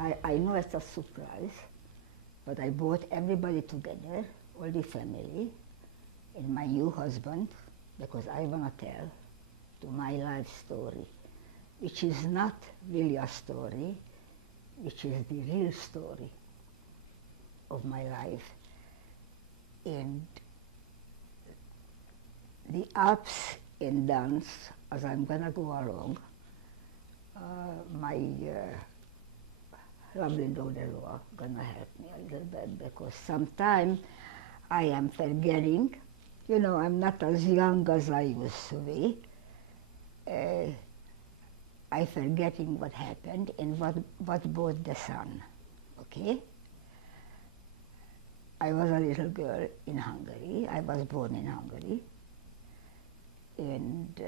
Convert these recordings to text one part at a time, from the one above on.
I know it's a surprise, but I brought everybody together, all the family, and my new husband, because I want to tell to my life story, which is not really a story, which is the real story of my life. And the ups and downs, as I'm going to go along, my lovely daughter-in-law going to help me a little bit, because sometimes I am forgetting. You know, I'm not as young as I used to be. I forgetting what happened and what brought the sun, okay? I was a little girl in Hungary. I was born in Hungary. And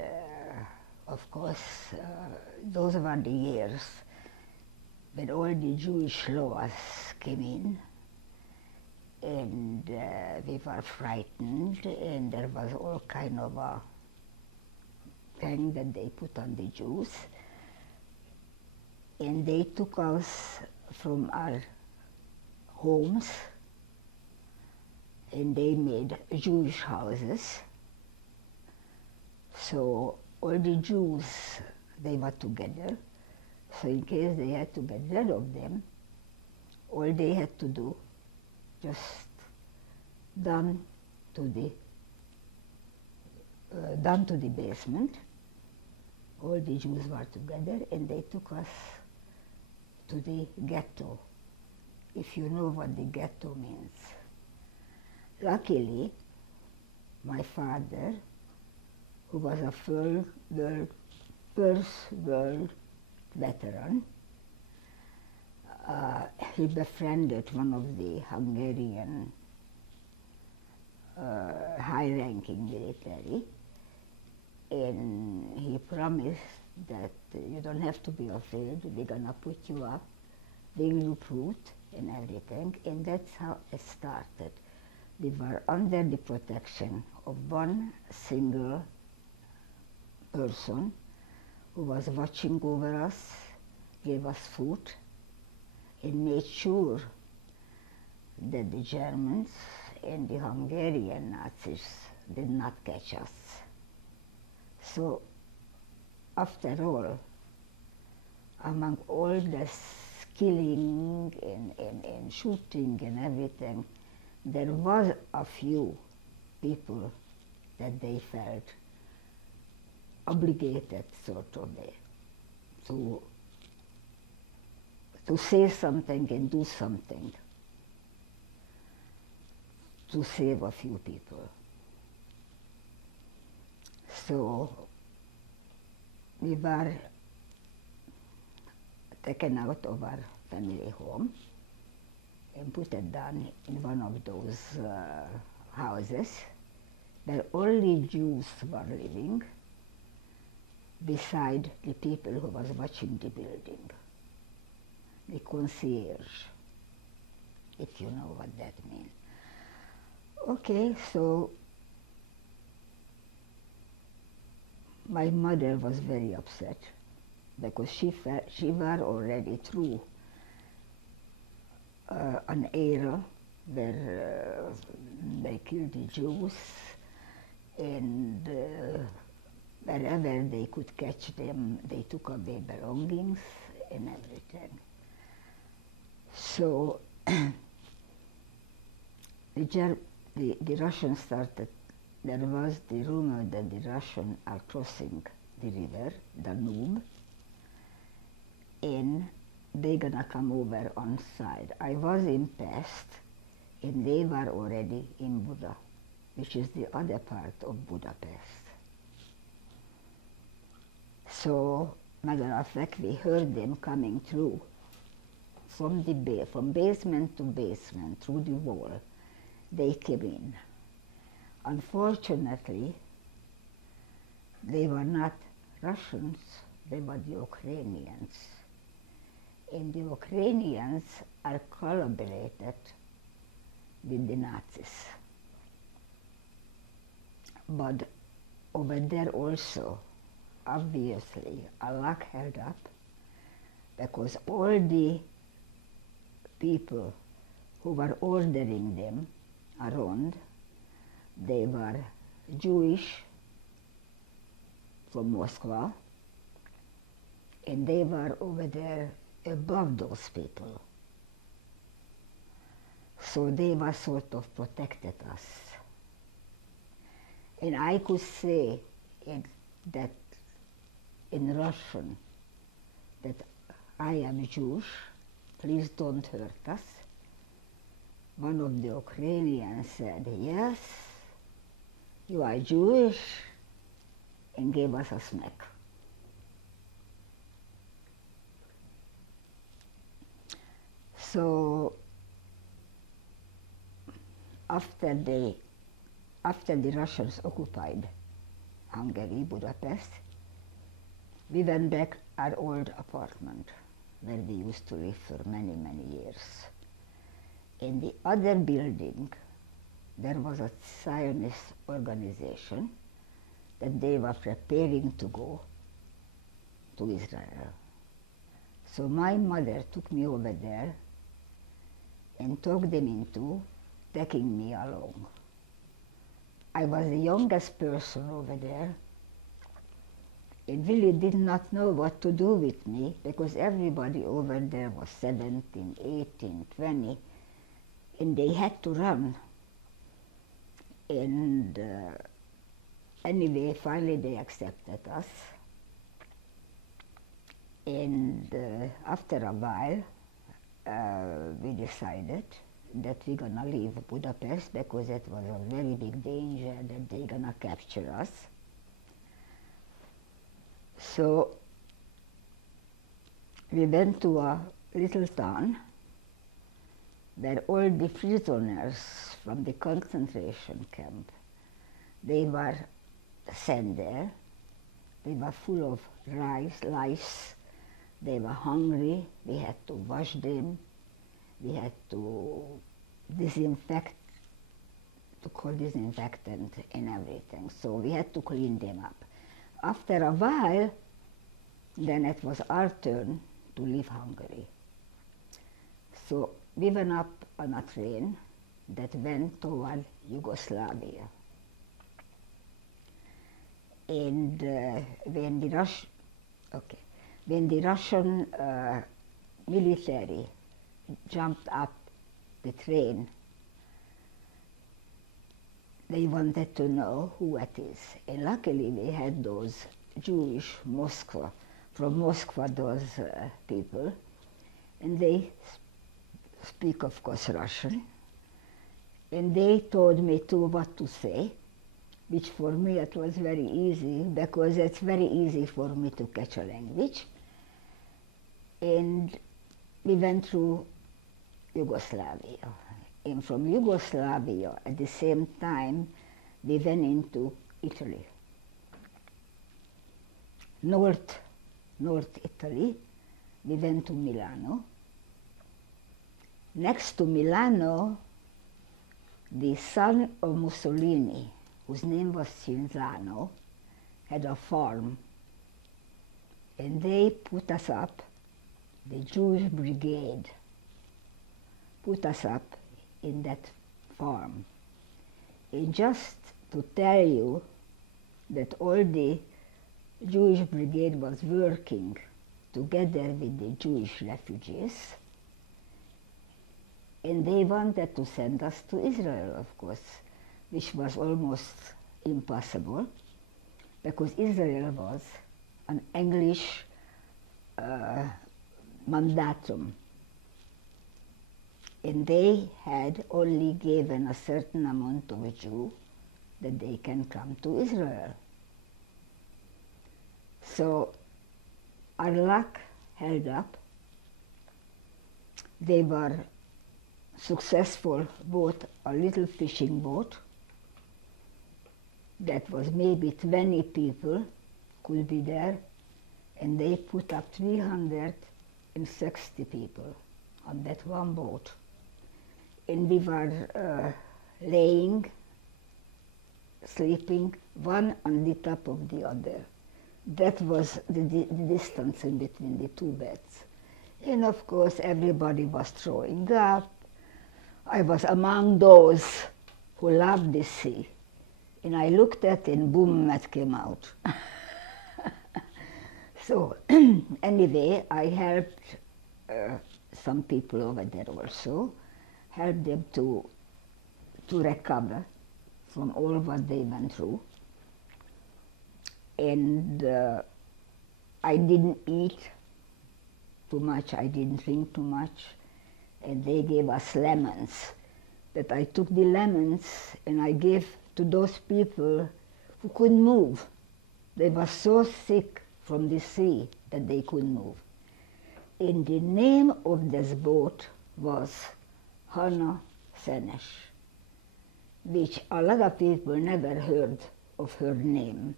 of course, those were the years when all the Jewish laws came in, and we were frightened, and there was all kind of a thing that they put on the Jews, and they took us from our homes, and they made Jewish houses. So all the Jews, they were together. So in case they had to get rid of them, all they had to do, just down to the basement. All the Jews were together, and they took us to the ghetto, if you know what the ghetto means. Luckily, my father, who was a First World veteran, he befriended one of the Hungarian high-ranking military, and he promised that you don't have to be afraid, we're gonna put you up, we'll recruit and everything, and that's how it started. We were under the protection of one single person who was watching over us, gave us food, and made sure that the Germans and the Hungarian Nazis did not catch us. So, after all, among all this killing and shooting and everything, there was a few people that they felt obligated, sort of, to say something and do something to save a few people. So we were taken out of our family home and put it down in one of those houses where only Jews were living, beside the people who was watching the building, the concierge, if you know what that means. Okay, so my mother was very upset because she was already through an era where they killed the Jews, and wherever they could catch them, they took away belongings and everything. So the Russians started, there was the rumor that the Russians are crossing the river, Danube, and they're gonna come over on side. I was in Pest, and they were already in Buda, which is the other part of Budapest. So, matter of fact, we heard them coming through from basement to basement, through the wall. They came in. Unfortunately, they were not Russians, they were the Ukrainians. And the Ukrainians are collaborated with the Nazis. But over there also, obviously, a luck held up, because all the people who were ordering them around, they were Jewish from Moscow, and they were over there above those people. So they were sort of protected us. And I could say that in Russian that I am Jewish, please don't hurt us. One of the Ukrainians said, yes, you are Jewish, and gave us a smack. So after the Russians occupied Hungary, Budapest, we went back our old apartment where we used to live for many, many years. In the other building, there was a Zionist organization that they were preparing to go to Israel. So my mother took me over there and talked them into taking me along. I was the youngest person over there and really did not know what to do with me because everybody over there was 17, 18, 20, and they had to run. And anyway, finally they accepted us. And after a while, we decided that we're gonna leave Budapest because it was a very big danger that they're gonna capture us. So we went to a little town where all the prisoners from the concentration camp, they were sent there. They were full of lice. They were hungry. We had to wash them. We had to disinfect, to call disinfectant and everything. So we had to clean them up. After a while, then it was our turn to leave Hungary. So we went up on a train that went toward Yugoslavia. And when the Russian military jumped up the train, they wanted to know who it is. And luckily we had those Jewish from Moscow, those people, and they speak, of course, Russian. And they told me too what to say, which for me it was very easy because it's very easy for me to catch a language. And we went through Yugoslavia. And from Yugoslavia, at the same time, we went into Italy. North Italy, we went to Milano. Next to Milano, the son of Mussolini, whose name was Cinzano, had a farm. And they put us up, the Jewish brigade put us up in that farm. And just to tell you that all the Jewish brigade was working together with the Jewish refugees, and they wanted to send us to Israel, of course, which was almost impossible, because Israel was an English mandatum. And they had only given a certain amount of a Jew that they can come to Israel. So our luck held up. They were successful, bought a little fishing boat that was maybe 20 people could be there, and they put up 360 people on that one boat. And we were sleeping, one on the top of the other. That was the distance in between the two beds. And of course everybody was throwing up. I was among those who loved the sea. And I looked at it and boom, it came out. So anyway, I helped some people over there also, helped them to recover from all what they went through. And I didn't eat too much, I didn't drink too much, and they gave us lemons. That I took the lemons and I gave to those people who couldn't move. They were so sick from the sea that they couldn't move. And the name of this boat was Hannah Senesh, which a lot of people never heard of her name.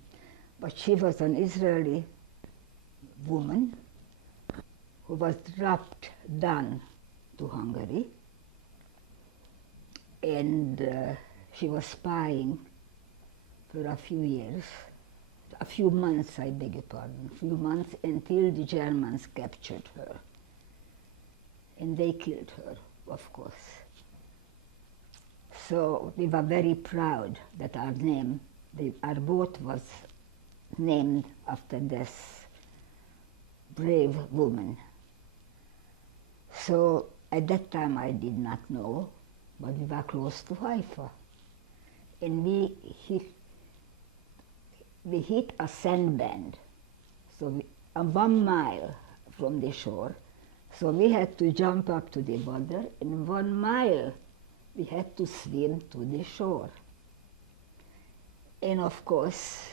But she was an Israeli woman who was dropped down to Hungary, and she was spying for a few years, a few months, I beg your pardon, a few months until the Germans captured her. And they killed her, of course. So we were very proud that our name, our boat was named after this brave woman. So at that time I did not know, but we were close to Haifa. And we hit a sandband, so 1 mile from the shore. So we had to jump up to the water, and 1 mile we had to swim to the shore. And of course,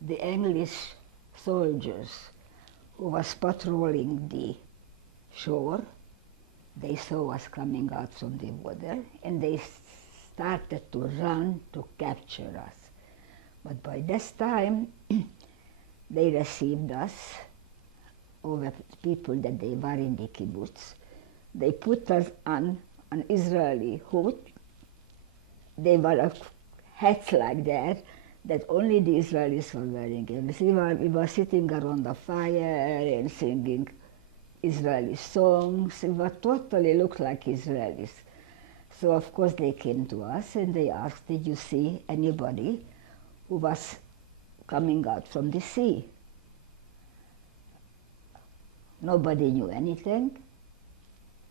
the English soldiers who was patrolling the shore, they saw us coming out from the water, and they started to run to capture us. But by this time, they received us, all the people that they were in the kibbutz. They put us on an Israeli hood. They were hats like that only the Israelis were wearing. And we were sitting around the fire and singing Israeli songs. We were totally looked like Israelis. So of course they came to us and they asked, did you see anybody who was coming out from the sea? Nobody knew anything.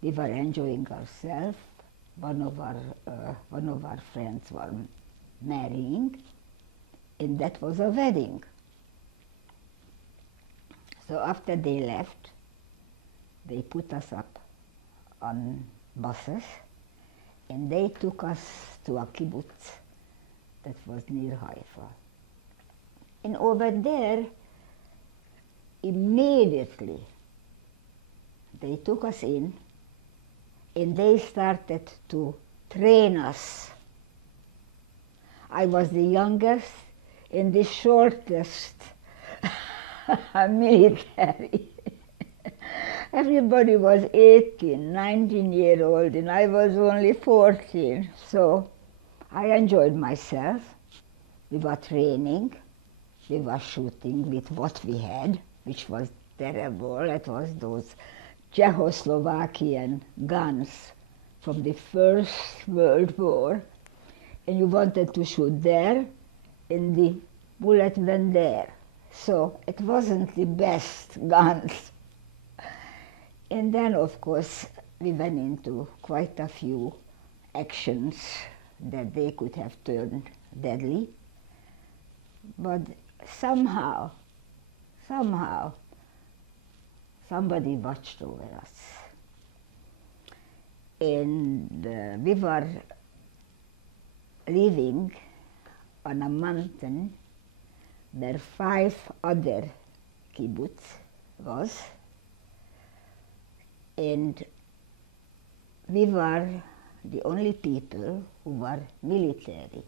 We were enjoying ourselves. One of our friends was marrying, and that was a wedding. So after they left, they put us up on buses, and they took us to a kibbutz that was near Haifa. And over there, immediately, they took us in, and they started to train us. I was the youngest and the shortest military. Everybody was 18, 19-year-old, and I was only 14. So I enjoyed myself. We were training, we were shooting with what we had, which was terrible. It was those Czechoslovakian guns from the First World War, and you wanted to shoot there, and the bullet went there. So it wasn't the best guns. And then, of course, we went into quite a few actions that they could have turned deadly. But somehow, somebody watched over us. And we were living on a mountain where 5 other kibbutz was. And we were the only people who were military.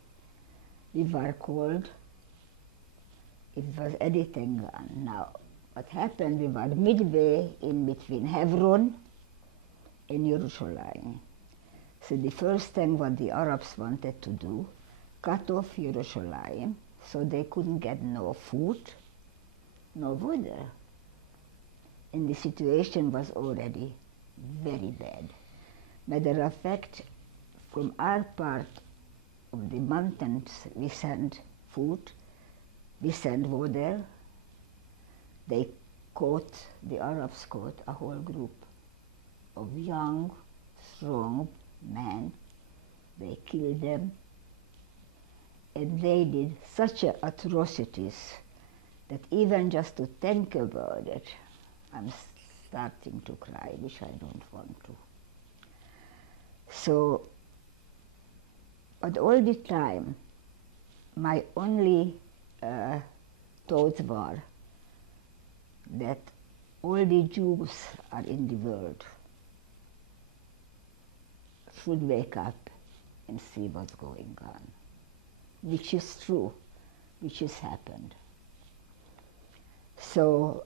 We were called, it was anything gun. Now, what happened, we were midway in between Hebron and Jerusalem. So the first thing what the Arabs wanted to do, cut off Jerusalem so they couldn't get no food, no water. and the situation was already very bad. Matter of fact, from our part of the mountains we sent food, we sent water. The Arabs caught a whole group of young, strong men. They killed them, and they did such atrocities that even just to think about it, I'm starting to cry, which I don't want to. So, but all the time, my only thoughts were that all the Jews are in the world should wake up and see what's going on, which is true, which has happened. So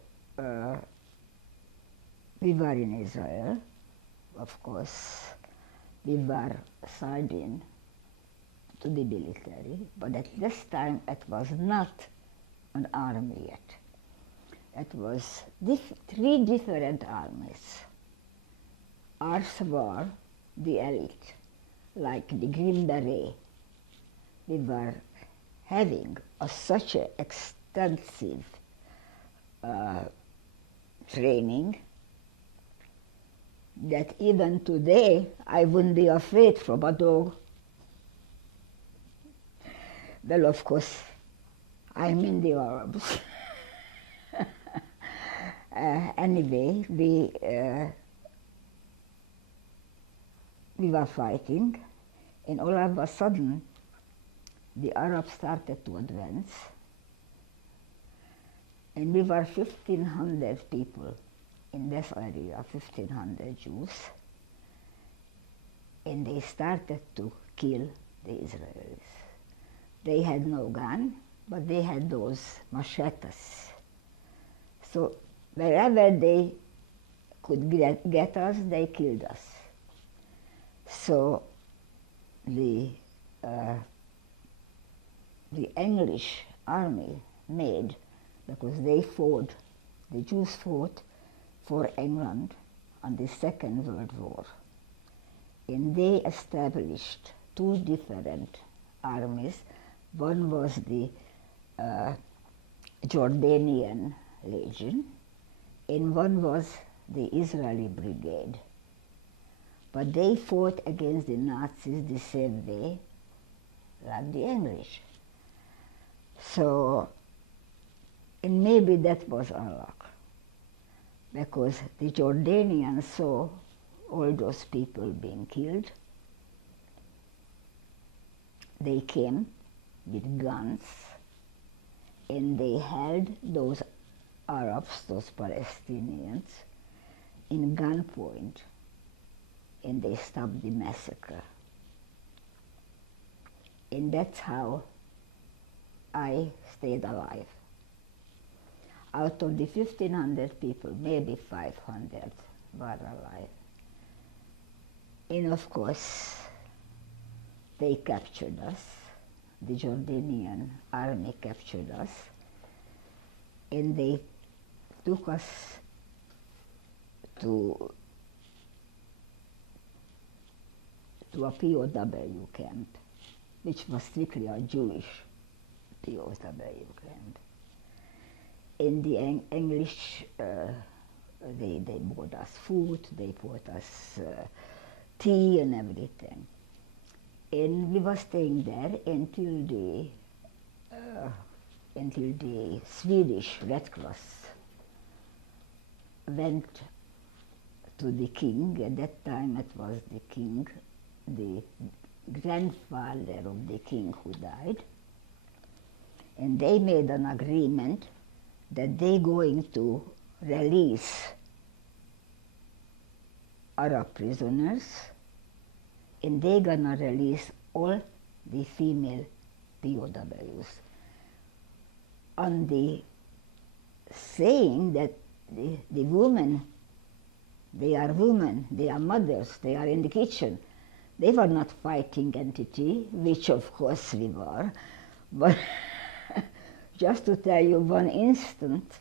we were in Israel, of course. We were signed in to the military, but at this time it was not an army yet. It was three different armies. Ours were the elite, like the Green Beret. We were having such an extensive training that even today I wouldn't be afraid from a dog. Well, of course, I'm in the Arabs. Anyway, we were fighting, and all of a sudden, the Arabs started to advance, and we were 1,500 people in this area, 1,500 Jews, and they started to kill the Israelis. They had no gun, but they had those machetes. So wherever they could get us, they killed us. So the English army made, because the Jews fought for England on the Second World War, and they established two different armies. One was the Jordanian Legion, and one was the Israeli Brigade. But they fought against the Nazis the same way like the English. So, and maybe that was our luck, because the Jordanians saw all those people being killed. They came with guns, and they held those Arabs, those Palestinians, in gunpoint, and they stopped the massacre. And that's how I stayed alive. Out of the 1,500 people, maybe 500 were alive. And of course, they captured us. The Jordanian army captured us, and they took us to a POW camp, which was strictly a Jewish POW camp. In the English, they bought us food, they bought us tea and everything. And we were staying there until the Swedish Red Cross went to the king. At that time it was the king, the grandfather of the king who died. And they made an agreement that they're going to release Arab prisoners, and they're gonna release all the female POWs, on the saying that the women, they are women, they are mothers, they are in the kitchen. They were not fighting entity, which of course we were, but just to tell you one instant,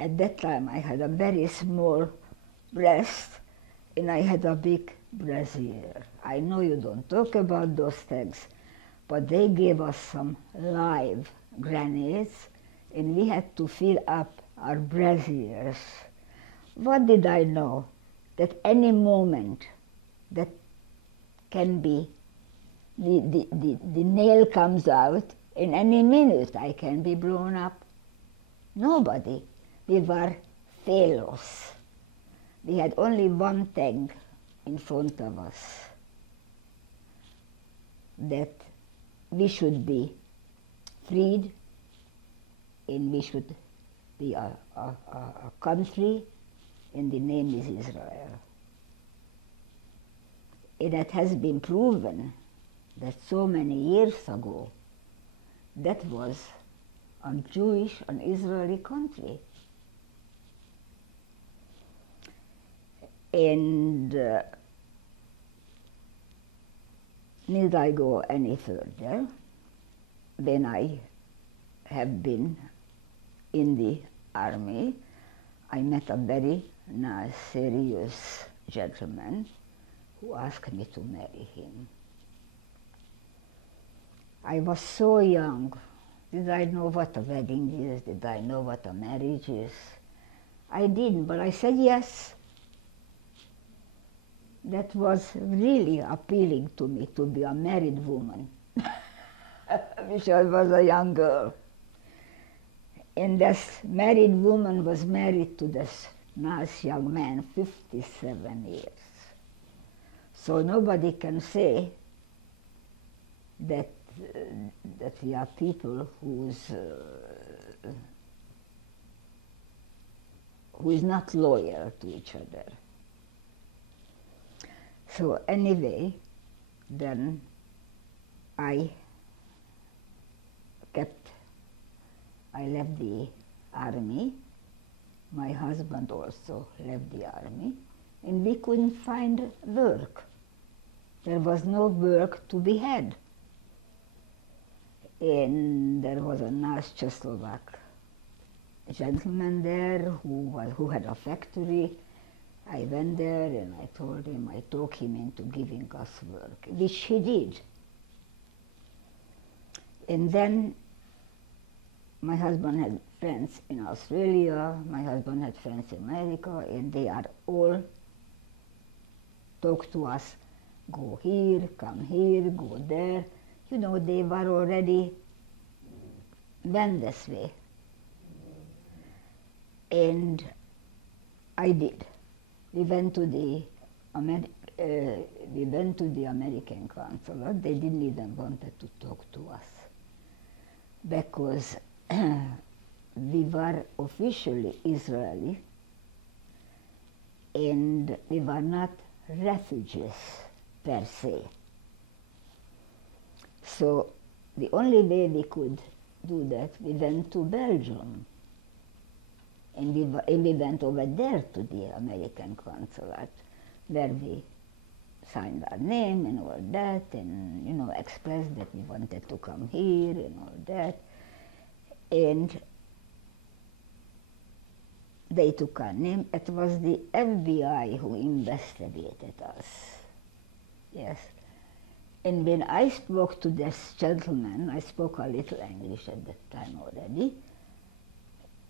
at that time I had a very small breast and I had a big brassiere. I know you don't talk about those things, but they gave us some live grenades and we had to fill up our brassieres. What did I know? That any moment that can be, the nail comes out, in any minute I can be blown up. Nobody. We were fellows. We had only one thing in front of us, that we should be freed and we should be a country, and the name is Israel. And it has been proven that so many years ago that was a Jewish, an Israeli country. And need I go any further? When I have been in the army, I met a very nice, serious gentleman who asked me to marry him. I was so young. Did I know what a wedding is? Did I know what a marriage is? I didn't, but I said yes. That was really appealing to me, to be a married woman, which I was a young girl. And this married woman was married to this nice young man, 57 years. So nobody can say that we are people who is not loyal to each other. So anyway, then I left the army. My husband also left the army, and we couldn't find work. There was no work to be had. And there was a nice Czechoslovak gentleman there who had a factory. I went there and I told him, I talked him into giving us work, which he did. And then my husband had friends in Australia, my husband had friends in America, and they are all talk to us, go here, come here, go there. You know, they were already went this way. And I did. We went to the American consulate. They didn't even wanted to talk to us because we were officially Israeli and we were not refugees per se. So the only way we could do that, we went to Belgium. And we went over there to the American consulate, where we signed our name and all that, and you know, expressed that we wanted to come here and all that. And they took our name. It was the FBI who investigated us. Yes. And when I spoke to this gentleman, I spoke a little English at that time already,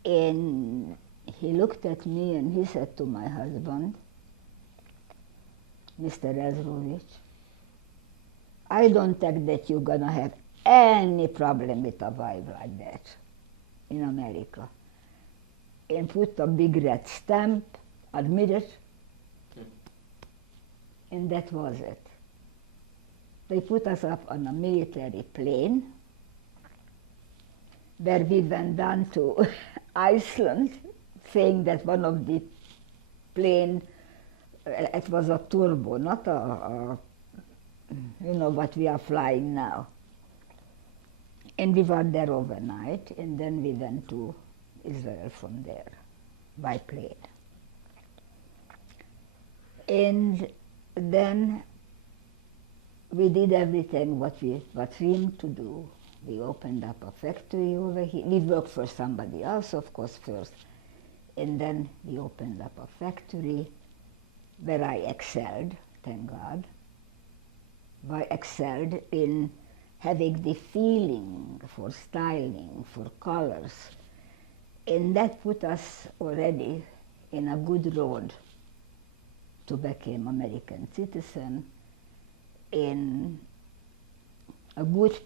and he looked at me and he said to my husband, Mr. Ezrovics, I don't think that you're going to have any problem with a wife like that in America. And put a big red stamp, admitted, and that was it. They put us up on a military plane where we went down to Iceland, saying that one of the plane, it was a turbo, not you know, what we are flying now. And we were there overnight, and then we went to Israel from there by plane. And then we did everything what we were trained to do. We opened up a factory over here. We worked for somebody else, of course, first. And then we opened up a factory where I excelled, thank God. I excelled in having the feeling for styling, for colors. And that put us already in a good road to become American citizen, in a good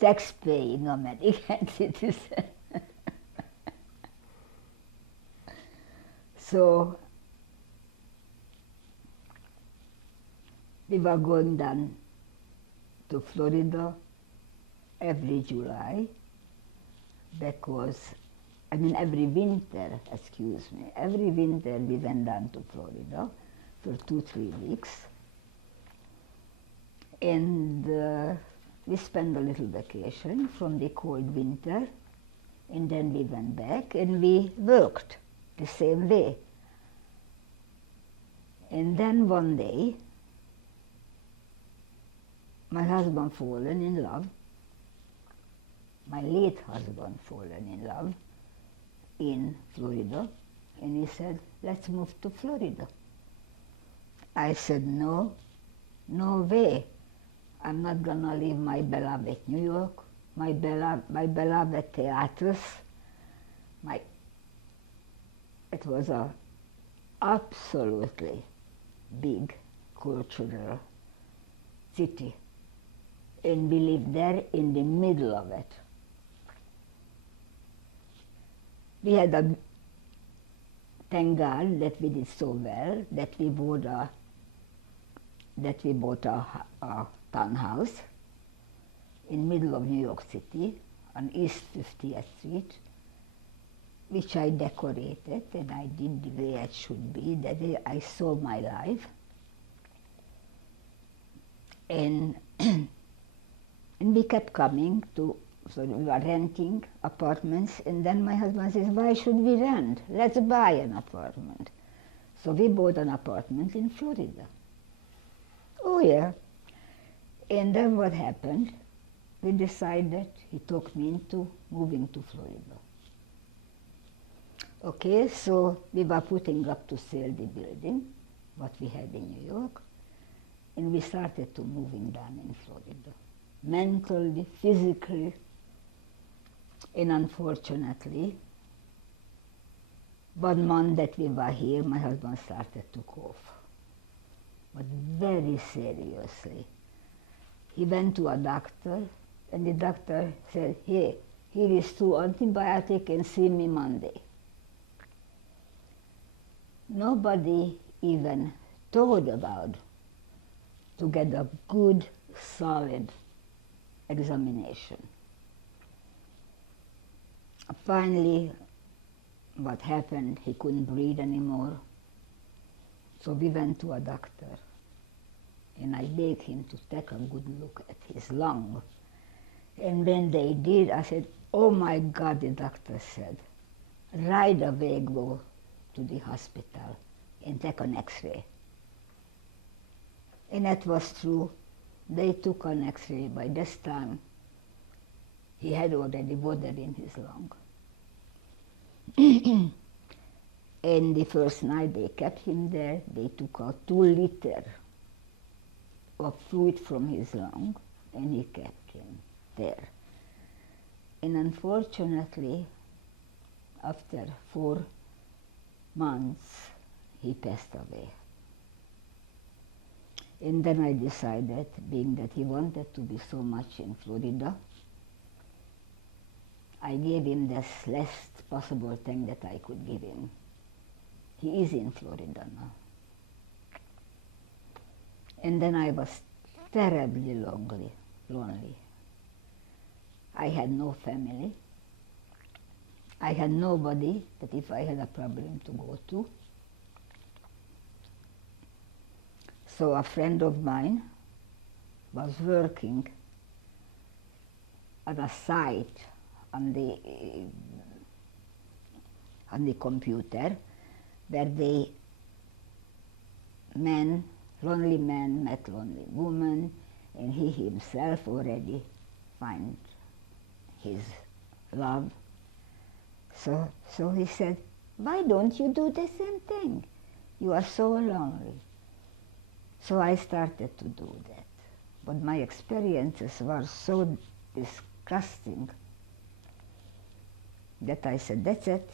tax-paying American citizen. So we were going down to Florida every July because, every winter, every winter we went down to Florida for 2-3 weeks. And we spent a little vacation from the cold winter, and then we went back and we worked the same way. And then one day, my husband fallen in love, my late husband fallen in love in Florida, and he said, let's move to Florida. I said, no way. I'm not gonna leave my beloved New York, my beloved theaters. It was a absolutely big cultural city, and we lived there in the middle of it. We had thank God that we did so well that we bought a townhouse in middle of New York City on East 50th Street, which I decorated, and I did the way it should be, the way I saw my life. And we kept coming to, so we were renting apartments, and then my husband says, why should we rent? Let's buy an apartment. So we bought an apartment in Florida. Oh yeah. And then what happened? We decided, he talked me into moving to Florida. Okay, so we were putting up to sale the building, what we had in New York, and we started to moving down in Florida. Mentally, physically, and unfortunately, 1 month that we were here, my husband started to cough, but very seriously. He went to a doctor, and the doctor said, hey, here is 2 antibiotics and see me Monday. Nobody even thought about to get a good, solid examination. Finally, what happened, he couldn't breathe anymore, so we went to a doctor, and I begged him to take a good look at his lung. And when they did, I said, oh my God, the doctor said, right away go to the hospital and take an X-ray. And that was true. They took an X-ray. By this time, he had already water in his lung. And the first night they kept him there, they took out 2 liters of fluid from his lung, and he kept him there. And unfortunately, after 4 months, he passed away. And then I decided, being that he wanted to be so much in Florida, I gave him the last possible thing that I could give him. He is in Florida now. And then I was terribly lonely. I had no family. I had nobody that if I had a problem to go to. So a friend of mine was working at a site on the computer where lonely man met lonely woman, and he himself already found his love. So he said, Why don't you do the same thing? You are so lonely. So I started to do that. But my experiences were so disgusting that I said, that's it.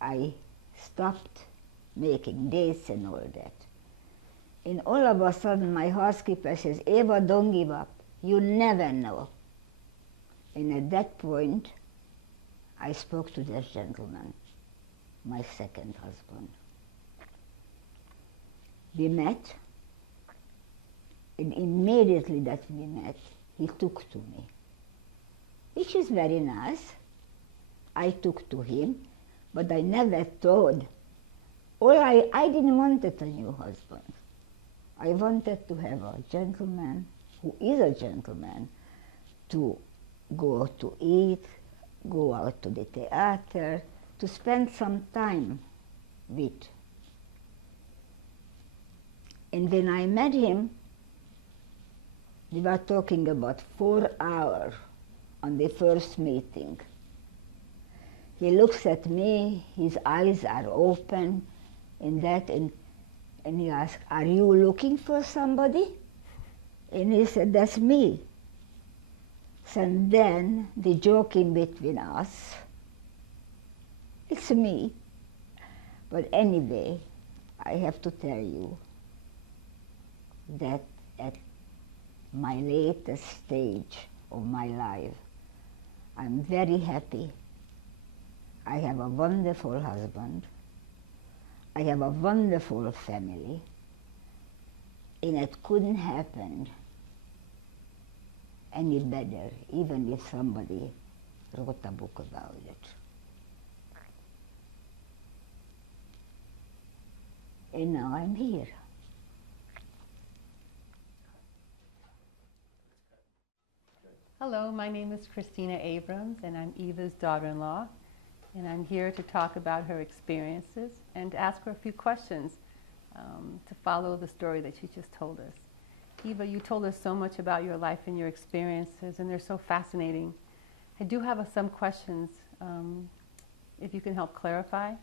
I stopped making dates and all that. And all of a sudden my housekeeper says, Eva, don't give up. You never know. And at that point, I spoke to this gentleman, my second husband. We met, and immediately that we met, he took to me, which is very nice. I took to him, but I never thought, I didn't want a new husband. I wanted to have a gentleman, who is a gentleman, to go to eat, go out to the theater, to spend some time with. And when I met him, we were talking about 4 hours on the first meeting. He looks at me, his eyes are open, and he asked, are you looking for somebody? And he said, that's me. So then the joke in between us, it's me. But anyway, I have to tell you that at my latest stage of my life, I'm very happy. I have a wonderful husband. I have a wonderful family. And it couldn't happen any better, even if somebody wrote a book about it. And now I'm here. Hello, my name is Christina Abrams, and I'm Eva's daughter-in-law. And I'm here to talk about her experiences and to ask her a few questions to follow the story that she just told us. Eva, you told us so much about your life and your experiences, and they're so fascinating. I do have some questions, if you can help clarify.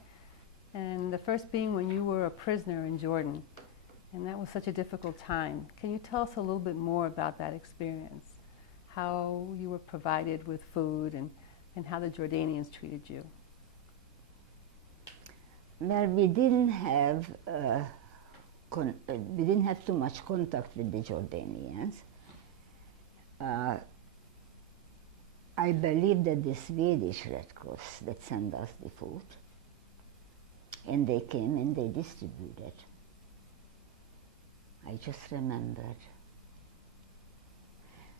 And the first being when you were a prisoner in Jordan, and that was such a difficult time. Can you tell us a little bit more about that experience? How you were provided with food and how the Jordanians treated you? Well, we didn't have too much contact with the Jordanians. I believe that the Swedish Red Cross that sent us the food, and they came and they distributed. I just remembered.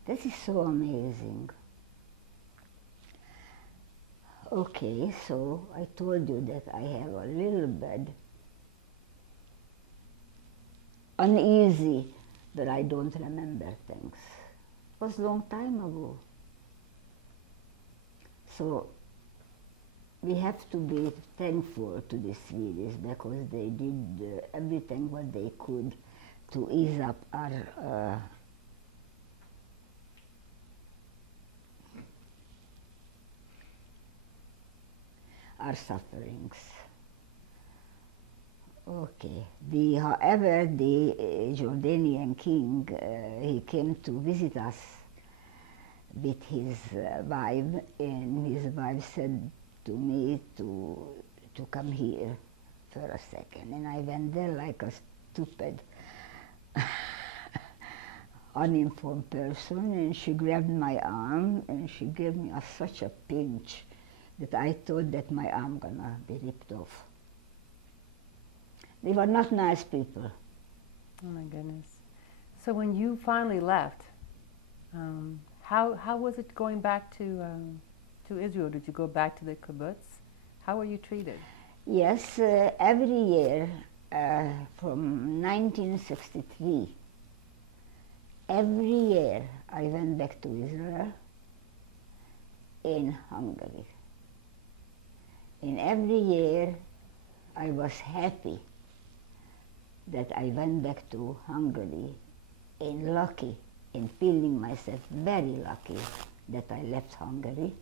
This is so amazing. Okay, so I told you that I have a little bit uneasy that I don't remember things. It was a long time ago. So we have to be thankful to the Swedes because they did everything what they could to ease up our sufferings. Okay. However, the Jordanian king, he came to visit us with his wife, and his wife said to me to come here for a second. And I went there like a stupid, uninformed person, and she grabbed my arm and she gave me such a pinch that I thought that my arm gonna be ripped off. They were not nice people. Oh my goodness. So when you finally left, how was it going back to Israel? Did you go back to the kibbutz? How were you treated? Yes, every year from 1963, every year I went back to Israel in Hungary. And every year I was happy that I went back to Hungary, and lucky, and feeling myself very lucky that I left Hungary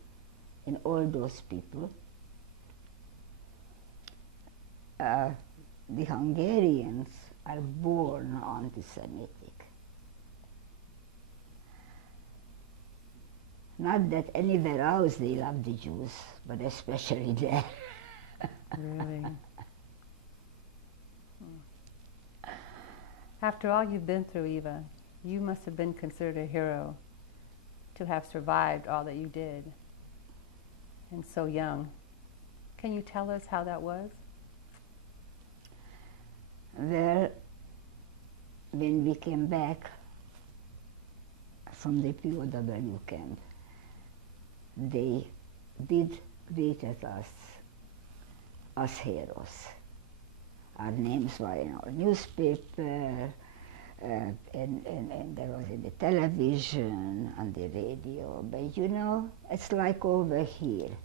and all those people. the Hungarians are born anti-Semitic. Not that anywhere else they love the Jews, but especially there. Really? After all you've been through, Eva, you must have been considered a hero to have survived all that you did, and so young. Can you tell us how that was? Well, when we came back from the POW camp, they did greet us as heroes. Our names were in our newspaper, and there was in the television, on the radio. But you know, it's like over here.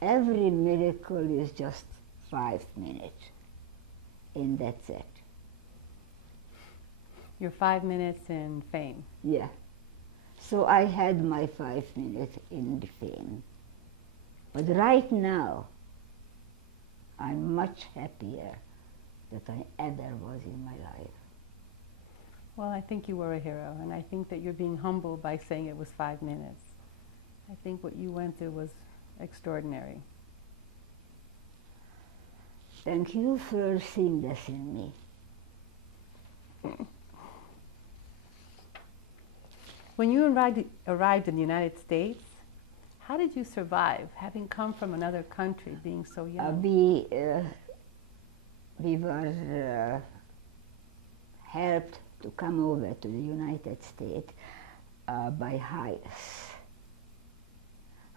Every miracle is just 5 minutes, and that's it. Your 5 minutes in fame. Yeah. So I had my 5 minutes in the fame. But right now, I'm much happier than I ever was in my life. Well, I think you were a hero, and I think that you're being humble by saying it was 5 minutes. I think what you went through was extraordinary. Thank you for seeing this in me. When you arrived in the United States, how did you survive, having come from another country, being so young? We were helped to come over to the United States by HIAS.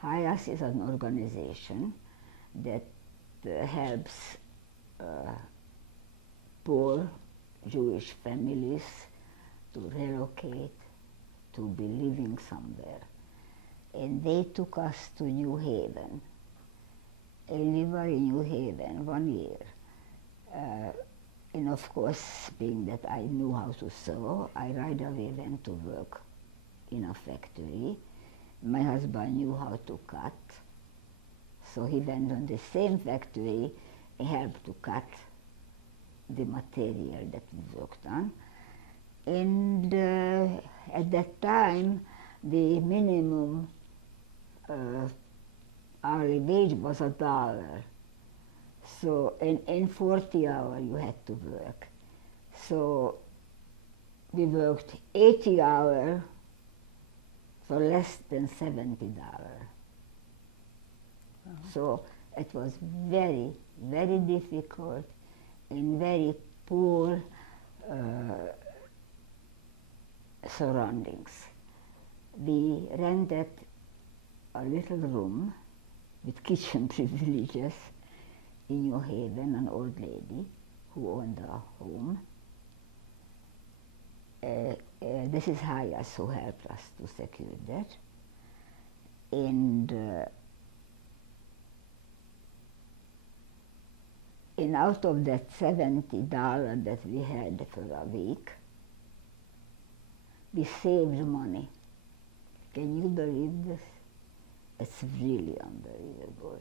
HIAS is an organization that helps poor Jewish families to relocate, to be living somewhere. And they took us to New Haven. And we were in New Haven 1 year. And of course, being that I knew how to sew, I right away went to work in a factory. My husband knew how to cut, so he went on the same factory and helped to cut the material that we worked on. And at that time, the minimum hourly wage was $1. So in 40 hours you had to work. So we worked 80 hours for less than $70. So it was very, very difficult in very poor surroundings. We rented a little room with kitchen privileges in New Haven, an old lady who owned a home. This is HIAS who helped us to secure that. And out of that $70 that we had for a week, we saved money. Can you believe this? It's really unbelievable.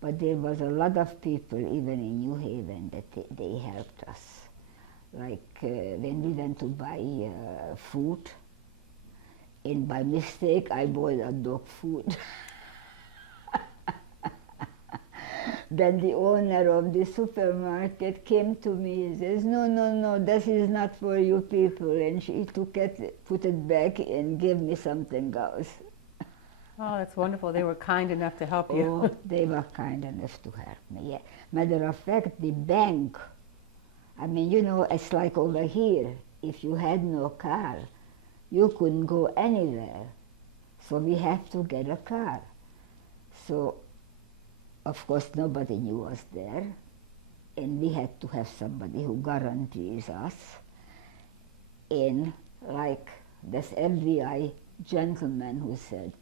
But there was a lot of people, even in New Haven, that they helped us. Like when we went to buy food, and by mistake I bought a dog food. Then the owner of the supermarket came to me and says, no, this is not for you people. And she took it, put it back, and gave me something else. Oh, that's wonderful. They were kind enough to help you. Oh, they were kind enough to help me, yeah. Matter of fact, the bank, I mean, you know, it's like over here. If you had no car, you couldn't go anywhere. So we had to get a car. So, of course, nobody knew us there. And we had to have somebody who guarantees us. And like this FBI gentleman who said,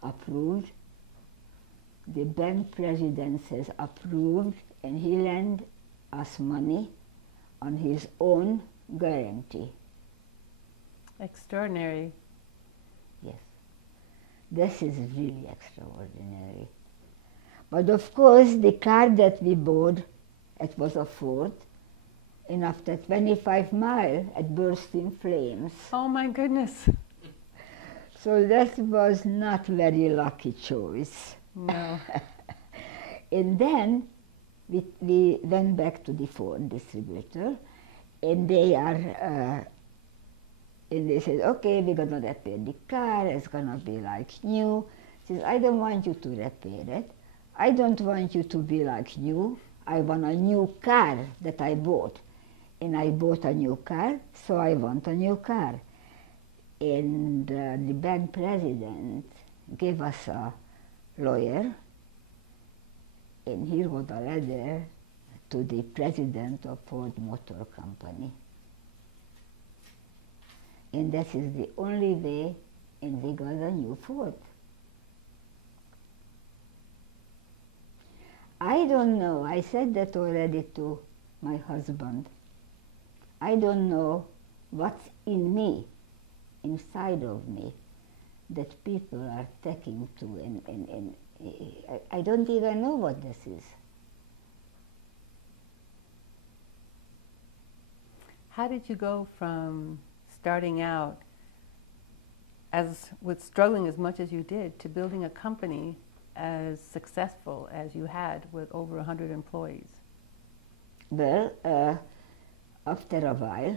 approved, the bank president says approved, and he lent us money on his own guarantee. Extraordinary. Yes, this is really extraordinary. But of course, the car that we bought It was a fort, and after 25 miles, it burst in flames. Oh my goodness. So that was not very lucky choice. No. And then we went back to the Ford distributor, and they said, okay, we're gonna repair the car, it's gonna be like new. He says, I don't want you to repair it. I don't want you to be like new. I want a new car that I bought. And I bought a new car, so I want a new car. And the bank president gave us a lawyer, and he wrote a letter to the president of Ford Motor Company. And that is the only way, and we got a new Ford. I don't know, I said that already to my husband. I don't know what's in me, inside of me, that people are taking to, and I don't even know what this is. How did you go from starting out with struggling as much as you did to building a company as successful as you had with over 100 employees? Well, after a while,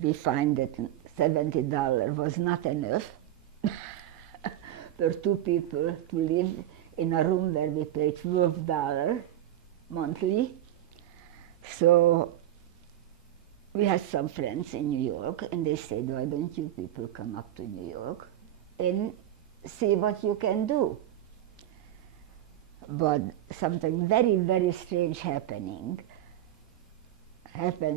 we find that $70 was not enough for two people to live in a room where we paid $12 monthly. So we had some friends in New York, and they said, why don't you people come up to New York and see what you can do? But something very, very strange happened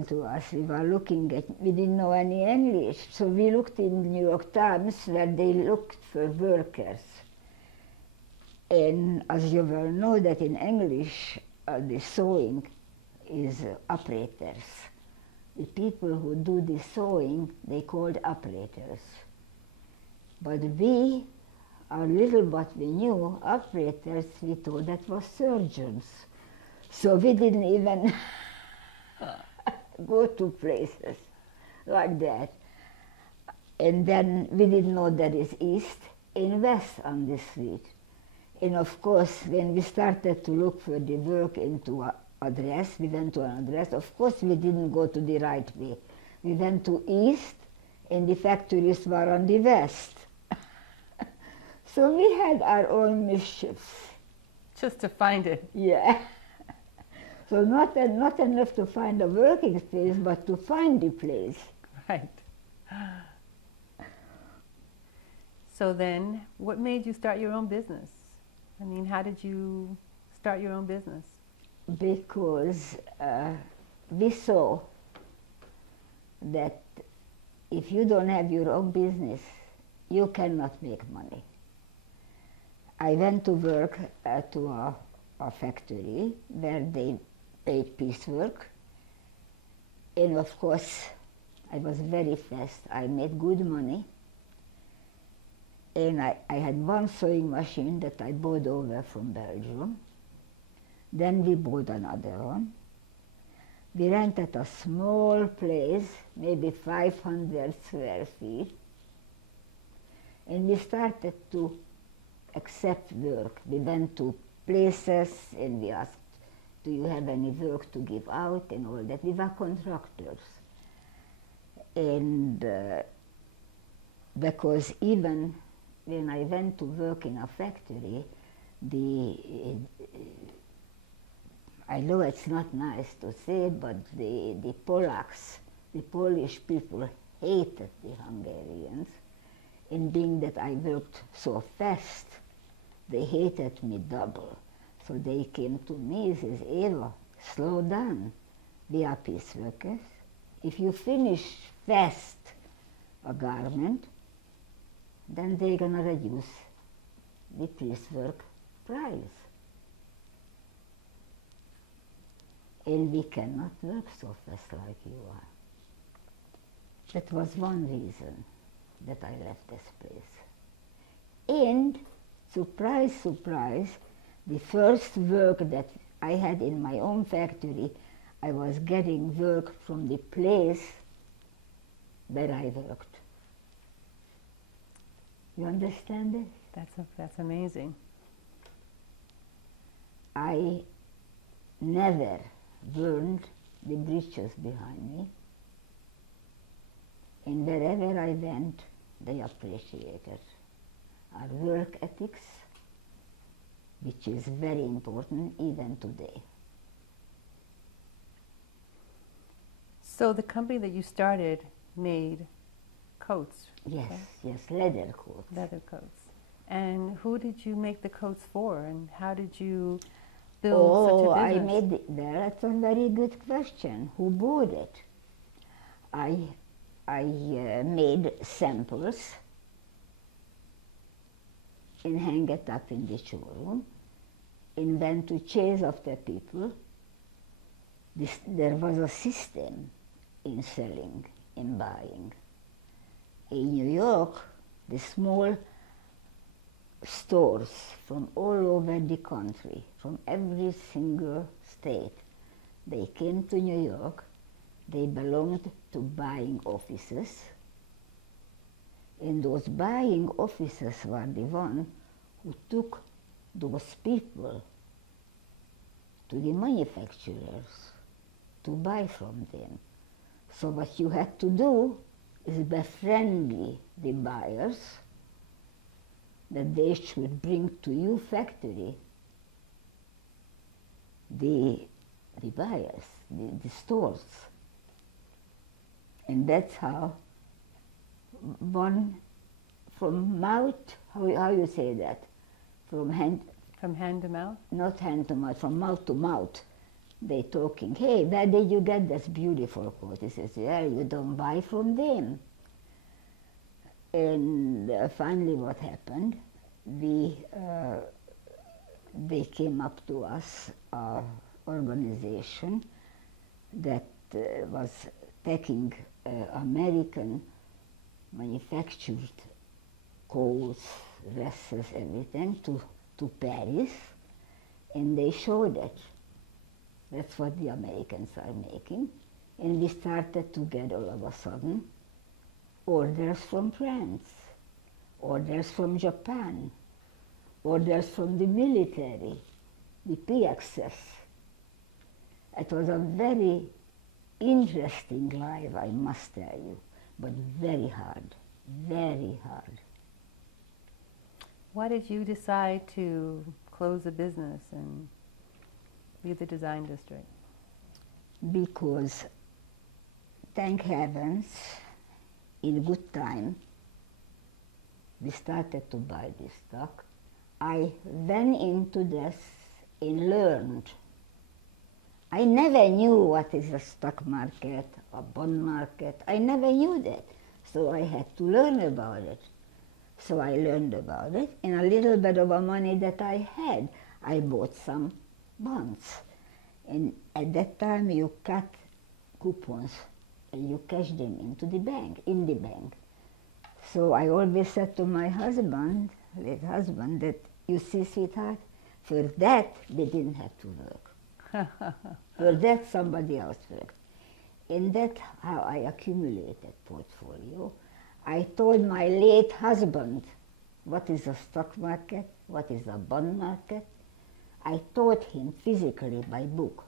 to us. We were looking at, we didn't know any English, so we looked in the New York Times where they looked for workers. And as you well know that in English, the sewing is operators. The people who do the sewing, they called operators. But we, a little what we knew, operators, we thought that was surgeons. So we didn't even go to places like that. And then we didn't know there is east and west on the street. And of course, when we started to look for the work into an address, we went to an address. Of course, we didn't go to the right way. We went to east, and the factories were on the west. So we had our own mischiefs. Just to find it. Yeah. So not enough to find a working space, but to find the place. Right. So then, what made you start your own business? I mean, how did you start your own business? Because we saw that if you don't have your own business, you cannot make money. I went to work to a factory where they paid piecework, and of course I was very fast. I made good money, and I had one sewing machine that I bought over from Belgium. Then we bought another one. We rented a small place, maybe 500 square feet, and we started to accept work. We went to places and we asked, do you have any work to give out and all that. We were contractors. And because even when I went to work in a factory, I know it's not nice to say, but the Polacks, the Polish people hated the Hungarians. And being that I worked so fast, they hated me double. So they came to me and says, Eva, slow down. We are piece workers. If you finish fast a garment, then they're gonna reduce the piecework price. And we cannot work so fast like you are. That was one reason that I left this place. And surprise, surprise, the first work that I had in my own factory, I was getting work from the place where I worked. You understand it? That's amazing. I never burned the bridges behind me. And wherever I went, they appreciated our work ethics, which is very important even today. So the company that you started made coats. Yes, right? yes, leather coats. Leather coats. And who did you make the coats for, and how did you build such a business? I made it there. That's a very good question. Who bought it? I made samples and hang it up in the showroom and went to chase after people. There was a system in selling and buying. In New York, the small stores from all over the country, from every single state, they came to New York. They belonged to buying offices, and those buying offices were the ones who took those people to the manufacturers to buy from them. So what you had to do is befriend the buyers, that they should bring to your factory the buyers, the stores. And that's how one, from mouth, how you say that? From hand to mouth? Not hand to mouth, from mouth to mouth. They talking, hey, where did you get this beautiful coat? He says, well, you don't buy from them. And finally what happened, they came up to us, our organization that was taking American manufactured coats, dresses, everything to Paris, and they showed it. That's what the Americans are making. And we started to get all of a sudden orders from France, orders from Japan, orders from the military, the PXS. It was a very interesting life, I must tell you, but very hard, very hard. Why did you decide to close the business and leave the design district? Because, thank heavens, in good time, we started to buy this stock. I went into this and learned. I never knew what is a stock market, a bond market. I never knew that. So I had to learn about it. So I learned about it, and a little bit of the money that I had, I bought some bonds. And at that time you cut coupons and you cash them into the bank, in the bank. So I always said to my husband, late husband, that you see, sweetheart, for that they didn't have to work. For that somebody else worked. And that's how I accumulated portfolio. I told my late husband what is a stock market, what is a bond market. I taught him physically by book.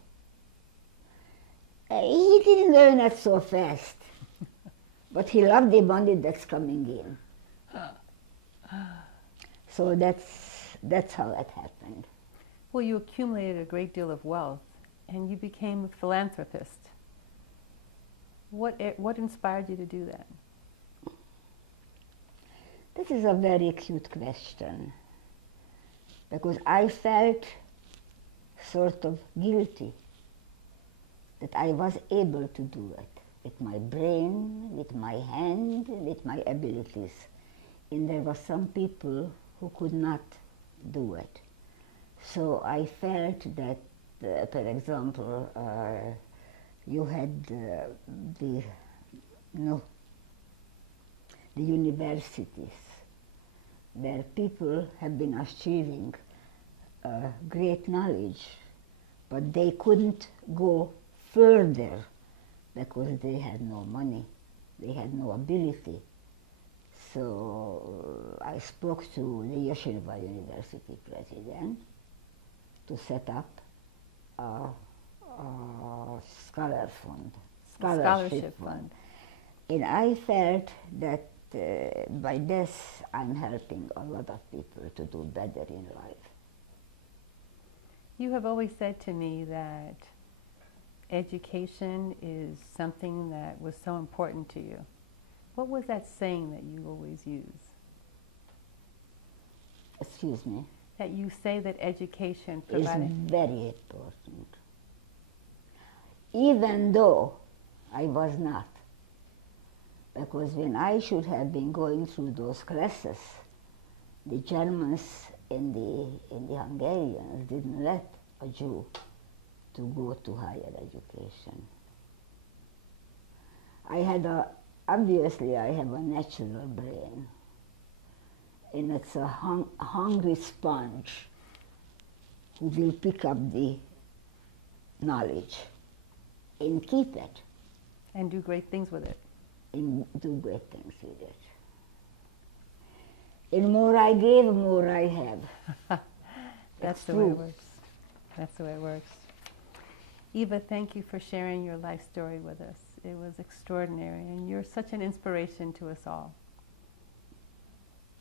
He didn't learn it so fast, but he loved the money that's coming in. So that's how it happened. Well, you accumulated a great deal of wealth, and you became a philanthropist. What inspired you to do that? This is a very cute question, because I felt sort of guilty that I was able to do it with my brain, with my hand, with my abilities. And there were some people who could not do it. So I felt that, for example, you had the universities where people have been achieving great knowledge, but they couldn't go further because they had no money, they had no ability. So I spoke to the Yeshiva University president to set up a scholarship fund. And I felt that by this I'm helping a lot of people to do better in life. You have always said to me that education is something that was so important to you. What was that saying that you always use? Excuse me? That you say that education provided... It's very important. Even though I was not. Because when I should have been going through those classes, the Germans and the Hungarians didn't let a Jew to go to higher education. Obviously I have a natural brain, and it's a hungry sponge who will pick up the knowledge and keep it. And do great things with it. And do great things with it. And more I give, more I have. That's the way it works. That's the way it works. Eva, thank you for sharing your life story with us. It was extraordinary, and you're such an inspiration to us all.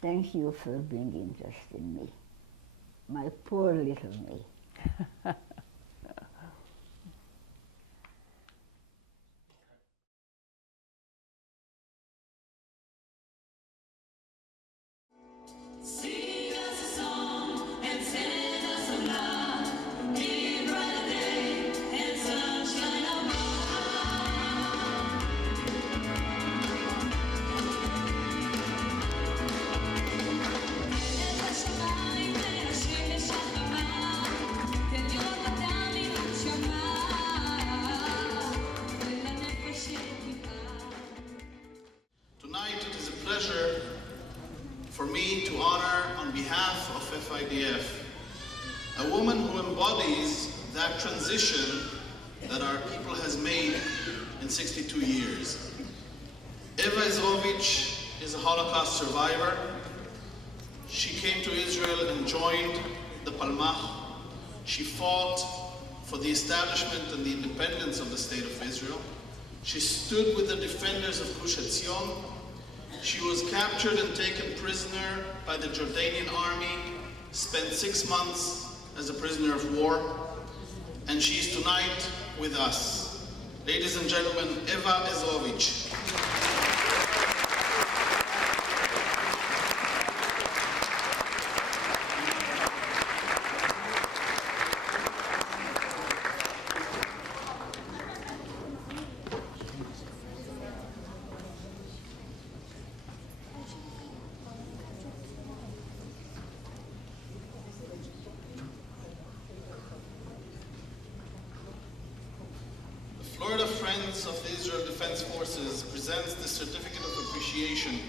Thank you for being interested in me, my poor little me. For me to honor on behalf of FIDF a woman who embodies that transition that our people has made in 62 years. Eva Ezrovics is a Holocaust survivor. She came to Israel and joined the Palmach. She fought for the establishment and the independence of the State of Israel. She stood with the defenders of Gush Etzion. She was captured and taken prisoner by the Jordanian army, spent 6 months as a prisoner of war, and she's tonight with us. Ladies and gentlemen, Eva Ezrovics. Florida Friends of the Israel Defense Forces presents this certificate of appreciation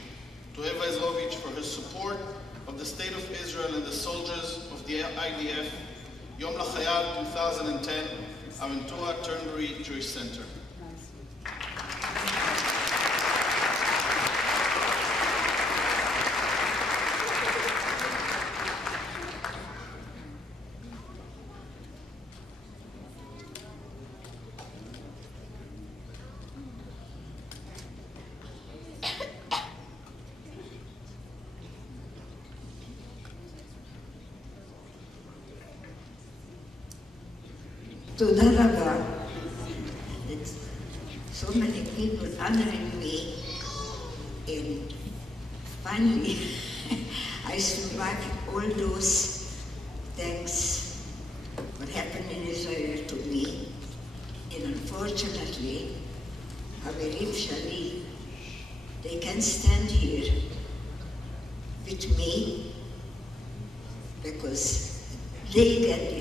to Eva Ezrovics for her support of the State of Israel and the soldiers of the IDF, Yom LaChayal 2010, Aventura Turnberry Jewish Center. תודה רבה. So many people honoring me, and finally I survived all those things what happened in Israel to me, and unfortunately, Haverim Shali, they can stand here with me because they get the